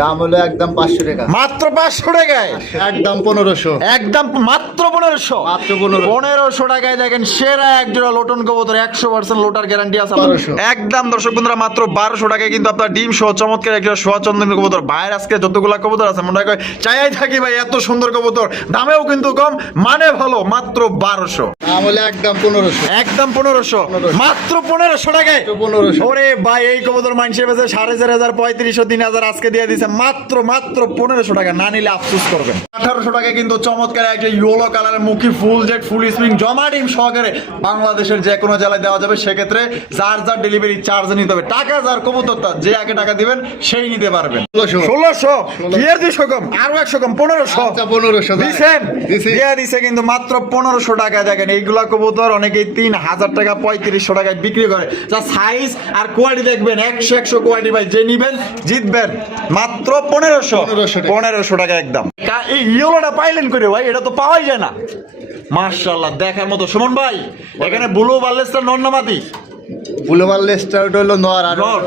দাম হলো একদম 500 টাকা, মাত্র 500 টাকায়, একদম 1500, একদম মাত্র 1500, মাত্র 1500, 1500 টাকায় দেখেন সেরা এক জোড়া লোটন কবুতর, 100% লোটার গ্যারান্টি আছে। 1200 একদম দর্শক বন্ধুরা মাত্র 1200 টাকায় কিন্তু আপনার ডিম সহ চমৎকার এক জোড়া সোয়া চন্দন কবুতর। ভাইয়ের আজকে যতগুলা কবুতর আছে মনে হয় চাইয়াই থাকি ভাই, এত সুন্দর কবুতর, দামেও কিন্তু কম, মানে ভালো, মাত্র 1200, দাম হলো একদম 1500, একদম 1500, মাত্র 1500 টাকায়। 1500, ওরে ভাই এই কবুতর মানুষের কাছে 4500, 3500, 3000 আজকে দিয়ে দিছে মাত্র 1500 টাকা, না নিলে আফসোস করবেন। 1800 টাকায় কিন্তু চমৎকার একটা ইয়েলো কালারের মুখী ফুল জেট ফুল স্প্রিং জমা ডিম সহকারে বাংলাদেশের যে কোনো জেলায় দেওয়া যাবে। সেক্ষেত্রে যার যার ডেলিভারি চার্জ নিতে হবে, টাকা যার কবুতরটা যে আগে টাকা দিবেন সেই নিতে পারবেন। 1600 কি এর 200 কম, আরো 100 কম, 1500 আচ্ছা 1500 দিছেন, দিছি। দিয়ে দিছে কিন্তু মাত্র 1500 টাকা। দেখেন এইগুলা কবুতর অনেকেই 3000 টাকা 3500 টাকায় বিক্রি করে, যা সাইজ আর কোয়ালিটি দেখবেন 100 কোয়ালিটি ভাই, যে নিবেন জিতবেন। মাত্র 1500 1500 টাকা একদম। এই ইয়েলোটা পাইলেন করে ভাই, এটা তো পাওয়াই যায় না। মাশাআল্লাহ দেখার মতো। সুমন ভাই এখানে ব্লু বার্লেসটা নর না মাদি? বুলবার লেস্টার হলো নর আর নর,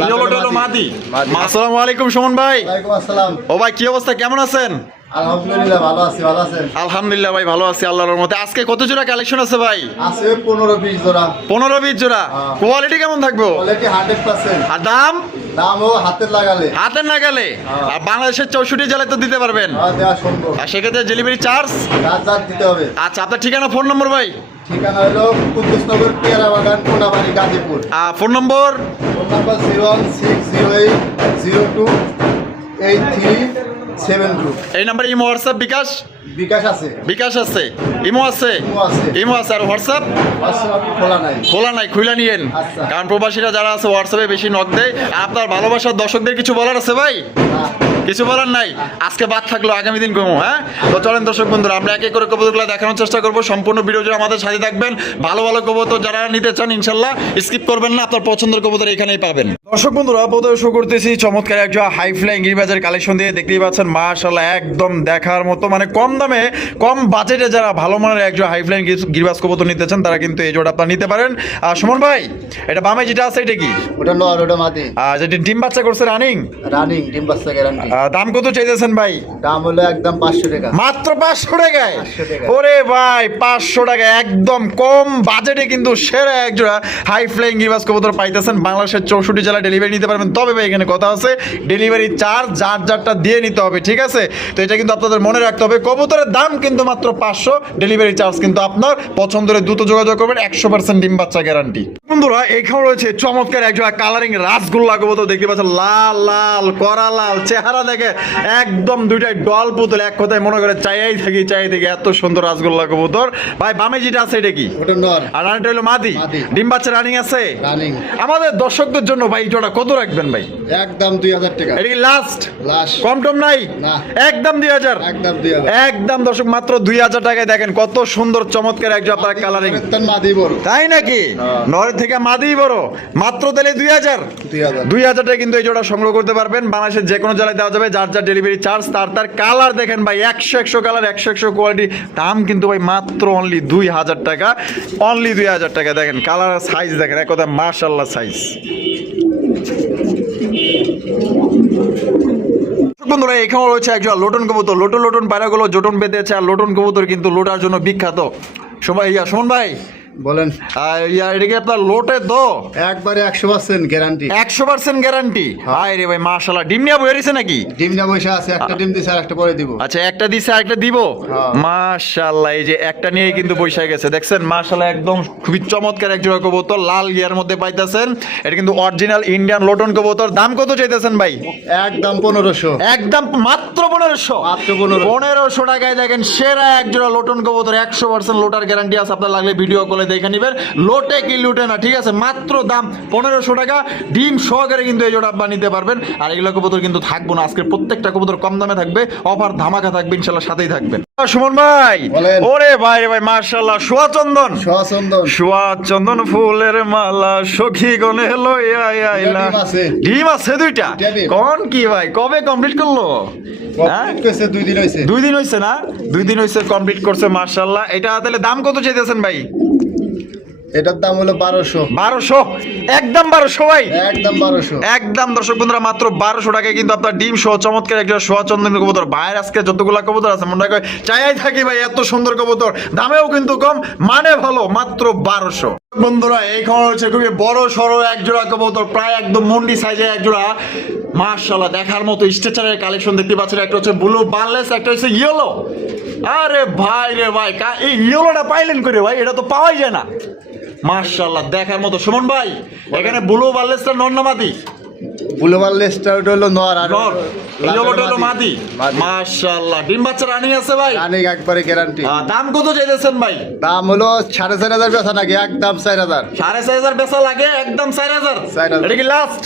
ইয়েলোটা হলো মাদি। মাদি। আসসালামু আলাইকুম সুমন ভাই। ওয়ালাইকুম আসসালাম। ও ভাই কি অবস্থা, কেমন আছেন? আলহামদুলিল্লাহ ভালো আছি, ভালো আছেন? আলহামদুলিল্লাহ ভাই ভালো আছি আল্লাহর রহমতে। আজকে কত জোড়া কালেকশন আছে ভাই? আছে 15-20 জোড়া। 15-20 জোড়া। হ্যাঁ। কোয়ালিটি কেমন থাকবো? কোয়ালিটি 100%। আর দাম? দামও হাতের লাগালে হাতের না গেলে? আর বাংলাদেশের 64 জেলায় তো দিতে পারবেন? দেওয়া সম্ভব। আর সেক্ষেত্রে ডেলিভারি চার্জ? চার্জ দিতে হবে। আচ্ছা আপনার ঠিকানা ফোন নম্বর ভাই? ঠিকানা হলো কুদ্দুসনগর পেয়ারা বাগান কোনাবাড়ি গাজীপুর। ফোন নম্বর? Phone number 01608028372। এই নাম্বারে ইমো হোয়াটসঅ্যাপ বিকাশ? বিকাশ আছে, বিকাশ আছে, ইমো আছে, ইমো আছে। ইমো আছে, আর হোয়াটসঅ্যাপ হোয়াটসঅ্যাপ খোলা নাই। খোলা নাই, খুলে নিয়েন। আচ্ছা। কারণ প্রবাসীরা যারা আছে হোয়াটসঅ্যাপে বেশি নক দেয়। আপনার ভালোবাসার দর্শকদের কিছু বলার আছে ভাই? না, কিছু বলার নাই, আজকে বাদ থাকলো, আগামী দিন কমো। হ্যাঁ তো চলেন দর্শক বন্ধুরা আমরা এক এক করে কবুতরগুলো দেখানোর চেষ্টা করবো। সম্পূর্ণ ভিডিও জুড়ে আমাদের সাথে থাকবেন। ভালো ভালো কবুতর যারা নিতে চান ইনশাল্লাহ স্কিপ করবেন না, আপনার পছন্দের কবুতর এখানেই পাবেন। দর্শক বন্ধুরা প্রথমে শুরু করতেছি চমৎকার একটা হাই ফ্লাইং গিরিবাজের কালেকশন দিয়ে। দেখতেই পাচ্ছেন মাশাআল্লাহ একদম দেখার মতো, মানে কম দামে কম বাজেটে যারা ভালো মানের একজন হাই ফ্লাইং গিরিবাজ কবুতর নিতে চান তারা কিন্তু এই জোড়া আপনারা নিতে পারেন। সুমন ভাই এটা বামে যেটা আছে এটা কি? ওটা নর, ওটা মাদি। যেটি ডিম বাচ্চা করছে রানিং? রানিং, ডিম বাচ্চা গ্যারান্টি। দাম কত চাইতেছেন ভাই? দাম হলো একদম 500 টাকা, মাত্র 500 টাকায়? 500 টাকা। ওরে ভাই 500 টাকা একদম কম বাজেটে কিন্তু সেরা এক জোড়া হাই ফ্লাইং গিরিবাজ কবুতর পাইতেছেন। বাংলাদেশের 64 জেলা ডেলিভারি নিতে পারবেন। তবে ভাই এখানে কথা আছে, ডেলিভারি চার্জ যার যারটা দিয়ে নিতে হবে, ঠিক আছে? তো এটা কিন্তু আপনাদের মনে রাখতে হবে। কবুতরের দাম কিন্তু মাত্র 500, ডেলিভারি চার্জ কিন্তু আপনার। পছন্দের দ্রুত যোগাযোগ করবেন, 100% ডিম বাচ্চা গ্যারান্টি। বন্ধুরা এখানে রয়েছে চমৎকার এক জোড়া কালারিং রাসগোল্লা কবুতর। দেখতে পাচ্ছেন লাল লাল করা লাল চেহারা দেখে একদম দুইটাই ডল পুতুল, এক কথায় মনে করে চাইয়াই থাকি এত সুন্দর রাসগোল্লা কবুতর। ভাই বামে যেটা আছে এটা কি? ওটা নর, আর রানিটা হলো মাদি। মাদি। ডিম বাচ্চা রানিং আছে? রানিং। আমাদের দর্শকদের জন্য ভাই জোড়া কত রাখবেন ভাই? একদম 2000 টাকা। এটা কি লাস্ট? লাস্ট, কম টম নাই? না। একদম 2000? একদম 2000। একদম দর্শক মাত্র 2000 টাকায় দেখেন কত সুন্দর চমৎকার একজন আপনার কালারিং। তার মাদি বড়। তাই নাকি? হ্যাঁ। নরের থেকে মাদি বড়, মাত্র তাহলে 2000? 2000। 2000 টাকা কিন্তু এই জোড়া সংগ্রহ করতে পারবেন। বাংলাদেশের যে কোনো জেলায় দেওয়া যাবে, যার যার ডেলিভারি চার্জ তার কালার দেখেন ভাই 100 কালার 100 কোয়ালিটি। দাম কিন্তু ভাই মাত্র অনলি 2000 টাকা, অনলি 2000 টাকা। দেখেন কালার সাইজ দেখেন, এক কথা মাশাআল্লাহ সাইজ। বন্ধুরা এখানে রয়েছে একজন লোটন কবুতর। লোটন পায়রাগুলো জোটন বেঁধেছে, আর লোটন কবুতর কিন্তু লোটার জন্য বিখ্যাত। সুমন ভাই বলেন। এটা কি আপনার লোটে তো? একবারে 100% গ্যারান্টি। 100% গ্যারান্টি। হায় রে ভাই মাশাআল্লাহ, ডিম নিয়ে বয়ে রয়েছে নাকি? ডিমটা বসে আছে, একটা ডিম দিছে আর একটা পরে দিব। আচ্ছা একটা দিছে আর একটা দিব। হ্যাঁ। মাশাআল্লাহ এই যে একটা নিয়ে কিন্তু বসে গেছে, দেখছেন মাশাআল্লাহ একদম খুবই চমৎকার এক জোড়া কবুতর লাল গিয়ার মধ্যে পাইতেছেন। এটা কিন্তু অরিজিনাল ইন্ডিয়ান লোটন কবুতর। দাম কত চাইতেছেন ভাই? একদম 1500। একদম মাত্র 1500? মাত্র 1500। 1500 টাকায় দেখেন সেরা এক জোড়া লোটন কবুতর, 100% লোটার গ্যারান্টি আছে। আপনার লাগলে ভিডিও কলে দেখে নেবেন। লোটে কি লুটে না, ঠিক আছে? মাত্র দাম 1500 টাকা, ডিম সহকারে কিন্তু এই জোড়া আপনার নিতে পারবেন। আর এগুলো কবুতর কিন্তু থাকবো না, আজকের প্রত্যেকটা কবুতর কম দামে থাকবে, অফার ধামাকা থাকবে ইনশাআল্লাহ, সাথেই থাকবেন। সুমন ভাই বলেন। ওরে ভাই রে ভাই মাশাআল্লাহ সোয়া চন্দন, সচন্দন। সোয়া চন্দন ফুলের মালা সখী গনে লইয়া আইলা। ডিম আছে। ডিম আছে দুইটা? দুইটা ডিম। কোন কি ভাই কবে কমপ্লিট করলো? হ্যাঁ? কমপ্লিট করেছে 2 দিন হইছে। 2 দিন হইছে না? 2 দিন হইছে কমপ্লিট করছে মাশাআল্লাহ। এটা তাহলে দাম কত চাইতেছেন ভাই? এটার দাম হলো 1200। 1200, একদম 1200 ভাই, একদম 1200। একদম দর্শক বন্ধুরা মাত্র 1200 টাকায় কিন্তু আপনার ডিম সহ চমৎকার একটা সোয়া চন্দন কবুতর। ভাইয়ের আজকে যতগুলা কবুতর আছে মনে হয় চাইয়াই থাকি ভাই, এত সুন্দর কবুতর, দামেও কিন্তু কম, মানে ভালো, মাত্র 1200। বন্ধুরা এই খবর হচ্ছে খুবই বড় সড়ো এক জোড়া কবুতর, প্রায় একদম মুন্ডি সাইজের এক জোড়া, মাশাআল্লাহ দেখার মতো স্ট্রেচারের কালেকশন দেখতে পাচ্ছেন। একটা হচ্ছে ব্লু বার্লেস, একটা হচ্ছে ইয়েলো। আরে ভাই রে ভাই, এই ইয়েলোটা পাইলেন করে ভাই? এটা তো পাওয়াই যায় না। মাশাআল্লাহ দেখার মতো। সুমন ভাই, এখানে ব্লু বার্লেসটা নর না মাদি? বুলোবার লেস্টার ওটা হলো নর, আর নর, ইয়েলোটা হলো মাদি। মাশাআল্লাহ, ডিম বাচ্চা রানিং আছে ভাই? রানিং একবারে গ্যারান্টি। দাম কত চাইতেছেন ভাই? দাম হলো 4500 বেচা নাকি, একদম 4000। 4500 বেচা লাগে, একদম 4000। 4000 এটা কি লাস্ট?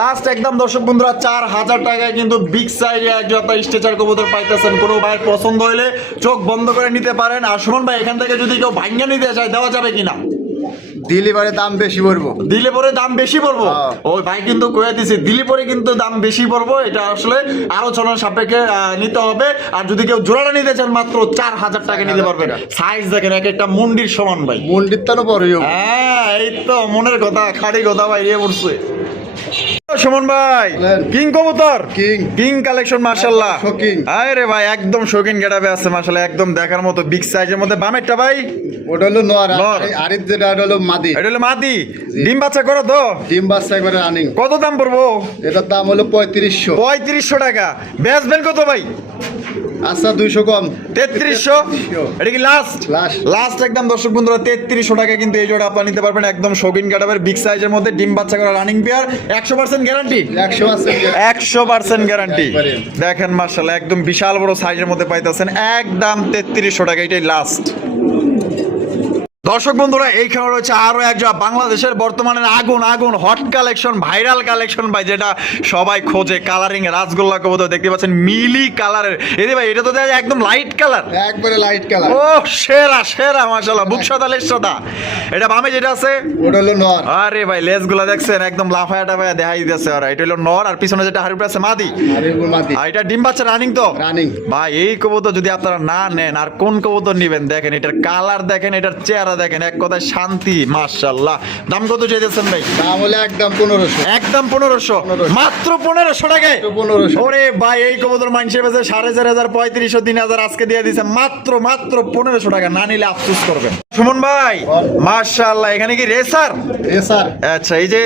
লাস্ট একদম দর্শক বন্ধুরা 4000 টাকায় কিন্তু বিগ সাইজে একজন আপনার স্ট্রেচার কবুতর পাইতেছেন। কোনো ভাইয়ের পছন্দ হলে চোখ বন্ধ করে নিতে পারেন। আর সুমন ভাই, এখান থেকে যদি কেউ ভাঙ্গা নিতে চায় দেওয়া যাবে কিনা? দিলে পরে দাম বেশি পড়বো। দিলে পরে দাম বেশি পড়বো? হ্যাঁ। ওই ভাই কিন্তু কয়ে দিছে দিলে পরে কিন্তু দাম বেশি পড়বো, এটা আসলে আলোচনার সাপেক্ষে নিতে হবে। আর যদি কেউ জোড়াটা নিতে চান মাত্র 4000 টাকা নিতে পারবেন। সাইজ দেখেন এক একটা মুন্ডির সমান ভাই। মন্দির তো বড়ই হবে। হ্যাঁ, এই তো মনের কথা, খাড়ি কথা ভাই, ইয়ে পড়ছে। সুমন ভাই, বলেন। কিং কবুতর, কিং। কিং কালেকশন মাশাআল্লাহ। শৌখিন। আরে ভাই একদম শৌখিন গেটাবে আছে মাশাআল্লাহ, একদম দেখার মতো বিগ সাইজের মধ্যে। বামেরটা ভাই? ওটা হলো নর, নর। আর যেটা ওটা হলো মাদি। এটা হলো মাদি, ডিম বাচ্চা করো তো? ডিম বাচ্চা একবারে রানিং। কত দাম পড়বো? এটার দাম হলো 3500। 3500 টাকা। বেচবেন কত ভাই? আচ্ছা 200 কম। 3300। এটা কি লাস্ট? Last। লাস্ট একদম দর্শক বন্ধুরা 3300 টাকা কিন্তু এই জোড়া আপনারা নিতে পারবেন। একদম শৌখিন কাটাবের বিগ সাইজের মধ্যে ডিম বাচ্চা করা রানিং পেয়ার, 100% গ্যারান্টি। 100%। 100% গ্যারান্টি। একবারে। দেখেন মাশাআল্লাহ একদম বিশাল বড় সাইজের মধ্যে পাইতেছেন, একদম 3300 টাকা, এটাই লাস্ট। দর্শক বন্ধুরা এইখানে রয়েছে আরো একজোড়া বাংলাদেশের বর্তমানে আগুন আগুন হট কালেকশন, ভাইরাল কালেকশন ভাই, যেটা সবাই খোঁজে। কালারিং রাসগোল্লা কবুতর দেখতে পাচ্ছেন, মিলি কালারের। এই ভাই এটা তো দেখা যায় একদম লাইট কালার, একবারে লাইট কালার। ও সেরা সেরা মাশাআল্লাহ, বুক সাদা লেজ সাদা। এটা বামে যেটা আছে ওটা হলো নর। আরে ভাই লেজগুলা দেখছেন একদম লাফায়া টাফায়া দেখাই দিতেছে। আর এটা হলো নর, আর পিছনে যেটা হাড়ির আছে মাদি। আর এগুলো মাদি। আর এটা ডিম বাচ্চা রানিং তো? রানিং। ভাই এই কবুতর যদি আপনারা না নেন আর কোন কবুতর নিবেন? দেখেন এটার কালার, দেখেন এটার চেহারা, দেখেন এক কথায় শান্তি মাশাআল্লাহ। দাম কত চাইতেছেন ভাই? দাম হলো একদম 1500। একদম 1500, মাত্র 1500 টাকায়। 1500। ওরে ভাই এই কবুতর মানুষের কাছে 4500, 3500, 3000 আজকে দিয়ে দিয়েছে মাত্র 1500 টাকা। না নিলে আফসোস করবেন। সুমন ভাই মাশাআল্লাহ, এখানে কি রেসার? রেসার। আচ্ছা, এই যে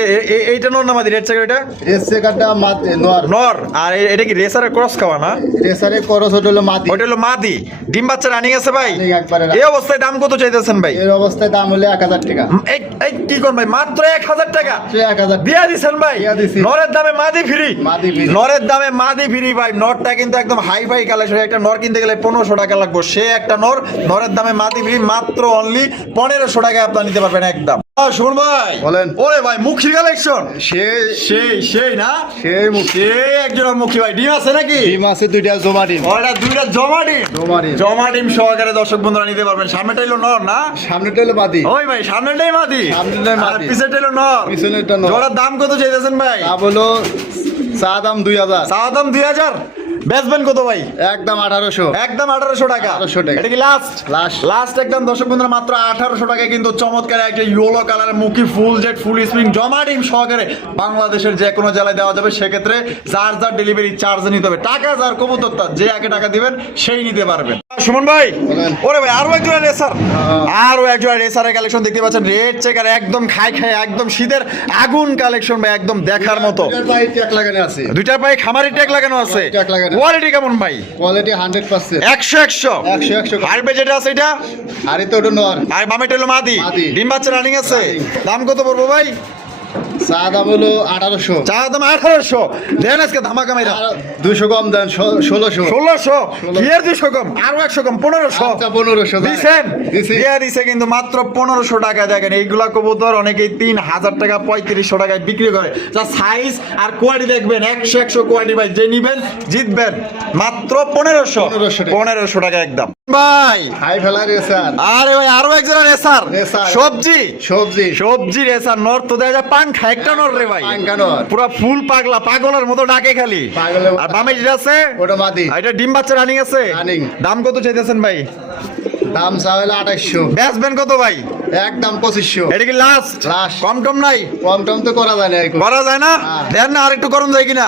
এইটা নর না মাদি? রেড চেকার এটা রেসারটা মাদি নর। নর। আর এটা কি রেসারের ক্রস খাওয়া না? রেসারের করস ওটা হলো মাদি। ওটা হলো মাদি, ডিম বাচ্চা রানিং আছে ভাই? রানিং একবারে। এই অবস্থায় দাম কত চাইতেছেন ভাই? এর অবস্থায় দাম হলো 1000 টাকা। এই এই কি কোন ভাই, মাত্র 1000 টাকা 1000 দিয়া দিছেন ভাই? দিয়া দিছি। নরের দামে মাদি ফ্রি। মাদি ফ্রি। নরের দামে মাদি ফ্রি ভাই। নরটা কিন্তু একদম হাই ফাই কালেকশন, একটা নর কিনতে গেলে 1500 টাকা লাগবে, সে একটা নর। নরের দামে মাদি ফ্রি, মাত্র অনলি 1500 টাকায় আপনারা নিতে পারবেন একদম। শুনুন ভাই, বলেন। ওরে ভাই মুখী কালেকশন, সেই না সেই মুখ। সেই একজন মুখী ভাই। ডিম আছে নাকি? ডিম আছে দুইটা, জমা ডিম। ওটা দুইটা জমা ডিম। জমা ডিম। জমা ডিম সহকারে দর্শক বন্ধুরা নিতে পারবেন। সামনেটা হলো নর না? সামনেটা হলো মাদি। ওই ভাই সামনেটাই মাদি, সামনেটাই মাদি। আর পিছনেটা হলো নর। পিছনেরটা নর। জোড়ার দাম কত চাইতেছেন ভাই? দাম হলো চা দাম 2000। চাওয়া দাম 2000। বেচবেন কত ভাই? একদম 1800। একদম 1800 টাকা। 1800 টাকা। এটা কি লাস্ট? লাস্ট। লাস্ট একদম দর্শক বন্ধুরা মাত্র 1800 টাকায় কিন্তু চমৎকার একটা ইয়েলো কালারের মুখী ফুল জেড ফুল স্প্রিং জমা ডিম সহকারে বাংলাদেশের যে কোনো জেলায় দেওয়া যাবে। সেক্ষেত্রে যার যার ডেলিভারি চার্জ নিতে হবে, টাকা যার কবুতরটা যে আগে টাকা দিবেন সেই নিতে পারবেন। সুমন ভাই, বলেন। ওরে ভাই আরো একজন রেসার, আরো একজন রেসারের কালেকশন দেখতে পাচ্ছেন, রেড চেকার, একদম খাই একদম শীতের আগুন কালেকশন ভাই, একদম দেখার মতো। দুইটার পায়ে ট্যাগ লাগানো আছে। দুইটার পায়ে খামারি ট্যাগ লাগানো আছে। ট্যাগ লাগানো। কোয়ালিটি কেমন ভাই? কোয়ালিটি 100%। 100 100 হারবে যেটা আছে এটা, আর এটা ওটা নর। আর বামেটা হলো মাদি। মাদি। ডিম বাচ্চা রানিং আছে। রানিং। দাম কত পড়বো ভাই? চা দাম হলো 1800। চা দাম 1800। দেন আজকে ধামাকা মাইরা। আর 200 কম দেন, 1600। 1600 কি আর 200 কম, আরো 100 কম, 1500 আচ্ছা 1500 দেন। দিছেন? দিছি। দিয়া দিছে কিন্তু মাত্র 1500 টাকা। দেখেন এইগুলা কবুতর অনেকেই 3000 টাকা 3500 টাকায় বিক্রি করে। যা সাইজ আর কোয়ালিটি দেখবেন, 100 কোয়ালিটি ভাই, যে নিবেন জিতবেন। মাত্র 1500 1500 টাকা একদম ভাই। হাই ফেলা রেসার। আরে ভাই আরো একজন রেসার, রেসার। সবজি সবজি। সবজি রেসার নর তো দেখা যায় পাংখা একটা নর রে ভাই, পাংখা নর। পুরো ফুল পাগলা, পাগলের মতো ডাকে খালি। পাগলের মতো। আর বামে যেটা আছে ওটা মাদি। আর এটা ডিম বাচ্চা রানিং আছে। রানিং। দাম কত চাইতেছেন ভাই? দাম চা হলো 2800। বেচবেন কত ভাই? একদম 2500। এটা কি লাস্ট? Last। কম টম নাই? কম টম তো করা যায় না এখন। করা যায় না? হ্যাঁ। দেন না, আর একটু করুন যায় কিনা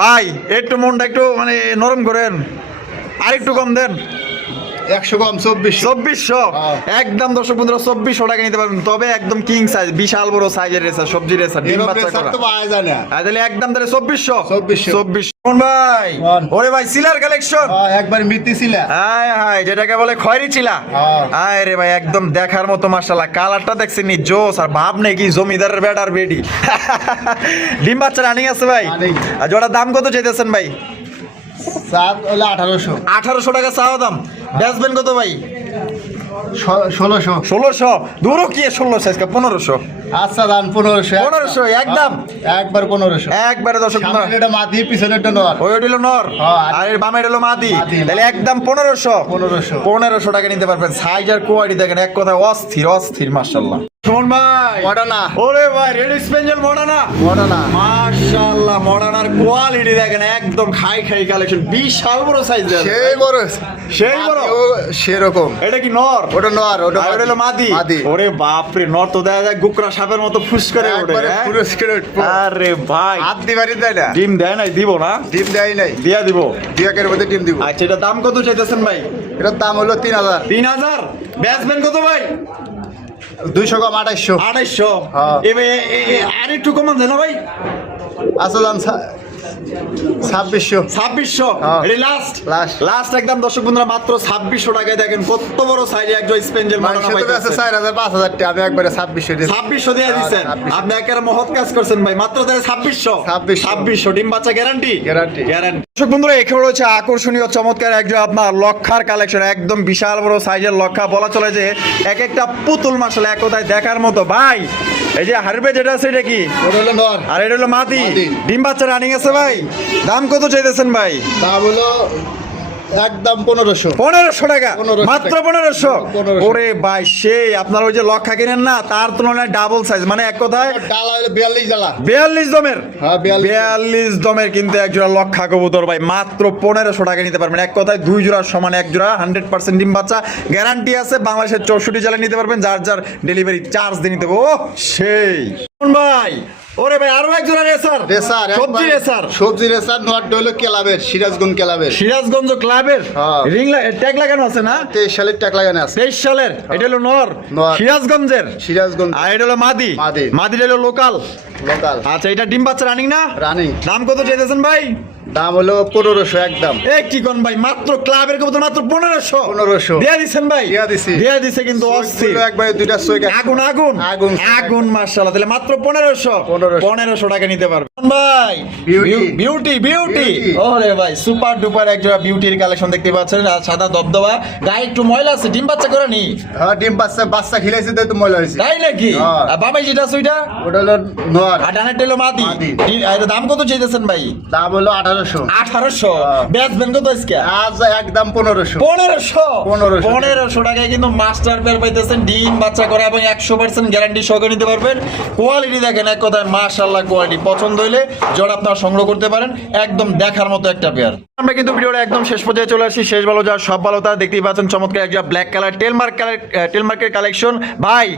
ভাই, একটু মনটা একটু মানে নরম করেন, আর একটু কম দেন। 100 কম 2400। 2400 হ্যাঁ। একদম দর্শক বন্ধুরা 2400 টাকা নিতে পারবেন, তবে একদম কিং সাইজ, বিশাল বড় সাইজের রেসার, সবজি রেসার, ডিম এরকম বাচ্চা রেসার করা। তো পাওয়া যায় না। তাহলে একদম তাহলে 2400। 2400 কোন ভাই? কোন? ওরে ভাই সিলার কালেকশন। একবার মিতি ছিল। হাই হাই, যেটাকে বলে খয়রি চিলা। হ্যাঁ। হাই রে ভাই, একদম দেখার মতো মাশাআল্লাহ, কালারটা দেখছেন নি জোস, আর ভাব নেই কি জমিদারের বেটার বেডি। ডিম বাচ্চা রানিং আছে ভাই। Running। আর জোড়া দাম কত চাইতেছেন ভাই? সাত হলো 1800। 1800 টাকা চাওয়া দাম, বেচবেন কত ভাই? 1600। 1600 দূরও কি 1600 আজকে 1500। আচ্ছা দান 1500। 1500 একদম। একবার 1500। একবারে দর্শক বন্ধুরা, সামনে এটা মাদি, পিছনে এটা নর। ওই হলো নর হ্যাঁ। আর এর বামে হলো মাদি, মাদি। তাহলে একদম 1500। 1500। 1500 টাকা নিতে পারবেন। সাইজ আর কোয়ালিটি দেখেন, এক কথায় অস্থির অস্থির মাশাআল্লাহ। সুমন ভাই, মডানা। ওরে ভাই রেড স্পেঞ্জেল মডানা। মডানা। মাশাআল্লাহ, মডানার কোয়ালিটি দেখেন, একদম খাই খাই কালেকশন, বিশাল বড় সাইজ দেন। সেই বড়। সেই বড়। মাদিও সেরকম। এটা কি নর? ওটা নর, ওটা আর ওটা হলো মাদি। মাদি। ওরে বাপ রে, নর তো দেখা যায় গুকরা সাপের মতো ফুস করে ওঠে। একবারে হ্যাঁ? পুরস্কার উঠবো। আরে ভাই, হাত দিবারই দেয় না। ডিম দেয় নাই? দিব না, ডিম দেয় নাই। দিয়া দিব। 2 একের মধ্যে ডিম দিব। আচ্ছা, এটা দাম কত চাইতেছেন ভাই? এটার দাম হলো 3000। 3000। বেচবেন কত ভাই? 200 কম 2800। 2800। হ্যাঁ। এবার আর একটু কমান দেন না ভাই। আচ্ছা দাম 2600। 2600। হ্যাঁ। এটা লাস্ট Last। লাস্ট একদম দর্শক বন্ধুরা, মাত্র 2600 টাকায় দেখেন কত বড় সাইজে একজন স্পেঞ্জেল মানুষ মডানা তো আছে 4000 5000 টা, আমি একবারে 2600 দিই। 2600 দিয়ে দিচ্ছেন। 2600। আপনি একেবারে মহৎ কাজ করছেন ভাই, মাত্র তাহলে 2600। 2600 ডিম বাচ্চা গ্যারান্টি। Guarantee। দর্শক বন্ধুরা, এখানে রয়েছে আকর্ষণীয় চমৎকার একজন আপনার লক্ষার কালেকশন, একদম বিশাল বড় সাইজের লক্ষা, বলা চলে যে এক একটা পুতুল মাশাআল্লাহ, এক কথায় দেখার মতো ভাই। এই যে হারবে যেটা আছে এটা কি? ওটা হলো নর। আর এটা হলো মাদি। মাদি। ডিম বাচ্চা রানিং আছে ভাই। দাম কত চাইতেছেন ভাই? দাম হলো একদম 1500। 1500 টাকা 1500 মাত্র। টাকা। 1500। 1500। ওরে ভাই, সেই আপনার ওই যে লক্ষা কিনেন না, তার তুলনায় ডাবল সাইজ, মানে এক কথায় ডালা হলো 42 ডালা। 42 দমের। হ্যাঁ, 42 42 দমের কিন্তু এক জোড়া লক্ষা কবুতর ভাই, মাত্র 1500 টাকা নিতে পারবেন। এক কথায় দুই জোড়ার সমান এক জোড়া, 100% ডিম বাচ্চা গ্যারান্টি আছে। বাংলাদেশের 64 জেলায় নিতে পারবেন, যার যার ডেলিভারি চার্জ দিয়ে নিতে হবে। ও সেই ভাই, ওরে ভাই আরো এক জোড়া রেসার। রেসার সবজি রেসার। সবজি রেসার নট হলো ক্লাবের, সিরাজগঞ্জ ক্লাবের। সিরাজগঞ্জ ক্লাবের। হ্যাঁ। রিং ট্যাগ লাগানো আছে না? 23 সালের টাকা লাগানো আছে। 23 সালের। এটা হলো নর। নর। সিরাজগঞ্জের। সিরাজগঞ্জ আর এটা হলো মাদি। মাদি। মাদিটা হলো লোকাল। লোকাল। আচ্ছা, এটা ডিম বাচ্চা রানিং না? রানিং। দাম কত চাইতেছেন ভাই? দাম হলো 1500 একদম। এই কি কোন ভাই, মাত্র ক্লাবের কবুতর মাত্র 1500। 1500 দিয়া দিছেন ভাই? দিয়া দিছি। দিয়া দিছে কিন্তু অস্থির। হলো একবারে দুইটা সৈক। আগুন আগুন আগুন। আগুন মাশাআল্লাহ, তাহলে মাত্র 1500। 1500 টাকা নিতে পারবেন ভাই। Beauty। Beauty beauty. Beauty। ওরে ভাই, সুপার ডুপার এক জোড়া বিউটির কালেকশন দেখতে পাচ্ছেন, আর সাদা দবদবা, গায়ে একটু ময়লা আছে, ডিম বাচ্চা করে নি? হ্যাঁ, ডিম বাচ্চা খিলাইছে তাই তো ময়লা হয়েছে। তাই নাকি? হ্যাঁ। আর বাবাই যেটা আছে ওইটা? ওটা হলো নর। আর ডানের টেলো মাদি। মাদি। আর এর দাম কত চাইতেছেন ভাই? দাম হলো 1800। 1800। হ্যাঁ। বেচবেন কত আজকে? আজ একদম 1500। 1500। 1500 1500 টাকায় কিন্তু মাস্টার পেয়ার পাইতেছেন, ডিম বাচ্চা করে এবং 100% গ্যারান্টি সহকারে নিতে পারবেন। কোয়ালিটি দেখেন, এক কথায় মাশাআল্লাহ কোয়ালিটি। পছন্দ হইলে জোড়া আপনারা সংগ্রহ করতে পারেন, একদম দেখার মতো একটা পেয়ার। আমরা কিন্তু ভিডিওটা একদম শেষ পর্যায়ে চলে আসি। শেষ ভালো যা সব ভালো তা, দেখতেই পাচ্ছেন চমৎকার একটা ব্ল্যাক কালার টেলমার্কের কালেকশন ভাই।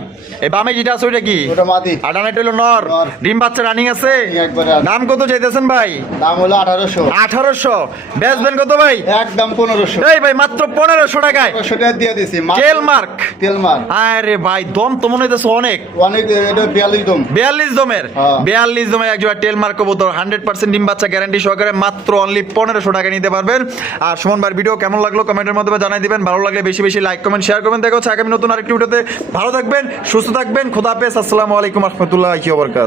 এই বামে যেটা আছে ওইটা কি? ওটা মাদি। আর ডানাটা হলো নর। নর। ডিম বাচ্চা রানিং আছে। একবারে আছে। দাম কত চাইতেছেন ভাই? দাম হলো 1800। 1800। বেচবেন কত ভাই? একদম 1500। এই ভাই মাত্র 1500 টাকায় 1500 টাকা দিয়ে দিছি। টেলমার্ক। তেলমার। আরে ভাই, দম তো মনে হইতেছে অনেক। অনেক, এটা 42 দম। 42 দমের। হ্যাঁ। 42 দমের একজোড়া টেলমার্ক কবুতর, 100% ডিম বাচ্চা গ্যারান্টি সহকারে, মাত্র অনলি 1500 টাকা নিতে পারবেন। আর সুমন ভাইয়ের ভিডিও কেমন লাগলো কমেন্টের মাধ্যমে জানাই দিবেন। ভালো লাগলে বেশি বেশি লাইক কমেন্ট শেয়ার করবেন। দেখা হচ্ছে আগামী নতুন আরেকটি ভিডিওতে। ভালো থাকবেন, সুস্থ থাকবেন। খোদা হাফেজ। আসসালামু আলাইকুম ওয়া রাহমাতুল্লাহি ওয়া বারাকাতুহু।